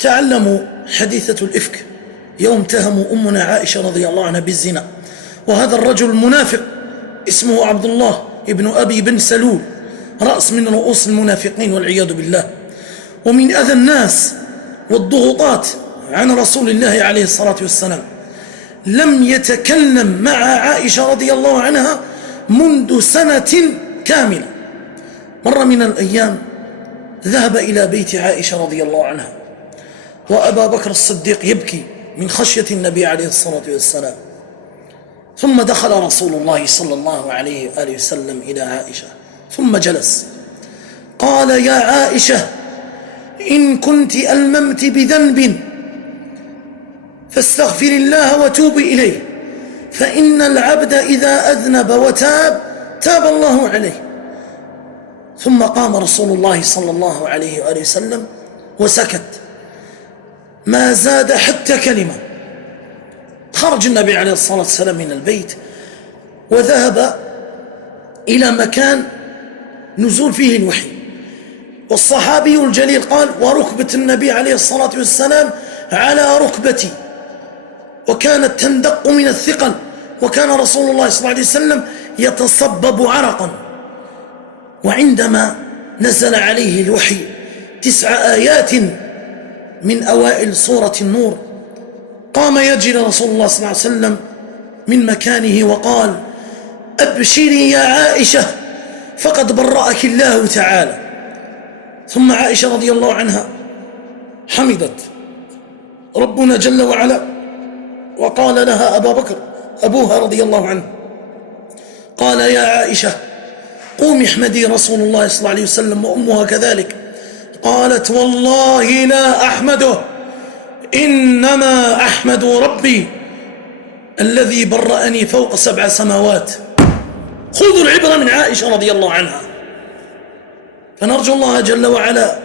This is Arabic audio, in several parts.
تعلموا حديثة الإفك يوم اتهموا أمنا عائشة رضي الله عنها بالزنا، وهذا الرجل المنافق اسمه عبد الله ابن أبي بن سلول، رأس من رؤوس المنافقين والعياذ بالله، ومن أذى الناس والضغوطات عن رسول الله عليه الصلاة والسلام. لم يتكلم مع عائشة رضي الله عنها منذ سنة كاملة. مرة من الأيام ذهب إلى بيت عائشة رضي الله عنها، وأبا بكر الصديق يبكي من خشية النبي عليه الصلاة والسلام. ثم دخل رسول الله صلى الله عليه وآله وسلم إلى عائشة ثم جلس، قال: يا عائشة، إن كنت ألممت بذنب فاستغفر الله وتوبي إليه، فإن العبد إذا أذنب وتاب تاب الله عليه. ثم قام رسول الله صلى الله عليه وآله وسلم وسكت، ما زاد حتى كلمة. خرج النبي عليه الصلاة والسلام من البيت وذهب إلى مكان نزول فيه الوحي، والصحابي الجليل قال: وركبة النبي عليه الصلاة والسلام على ركبتي، وكانت تندق من الثقل، وكان رسول الله صلى الله عليه وسلم يتصبب عرقا. وعندما نزل عليه الوحي 9 آيات من أوائل سورة النور، قام يجري رسول الله صلى الله عليه وسلم من مكانه وقال: أبشري يا عائشة فقد برأك الله تعالى. ثم عائشة رضي الله عنها حمدت ربنا جل وعلا، وقال لها أبا بكر أبوها رضي الله عنه، قال: يا عائشة قومي احمدي رسول الله صلى الله عليه وسلم، وأمها كذلك. قالت: والله لا أحمده، إنما أحمد ربي الذي برأني فوق 7 سماوات. خذوا العبرة من عائشة رضي الله عنها. فنرجو الله جل وعلا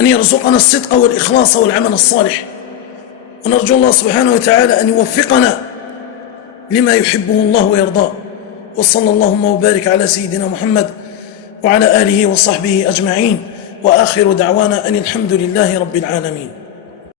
أن يرزقنا الصدق والإخلاص والعمل الصالح، ونرجو الله سبحانه وتعالى أن يوفقنا لما يحبه الله ويرضاه. وصلى اللهم وبارك على سيدنا محمد وعلى آله وصحبه أجمعين، وآخر دعوانا أن الحمد لله رب العالمين.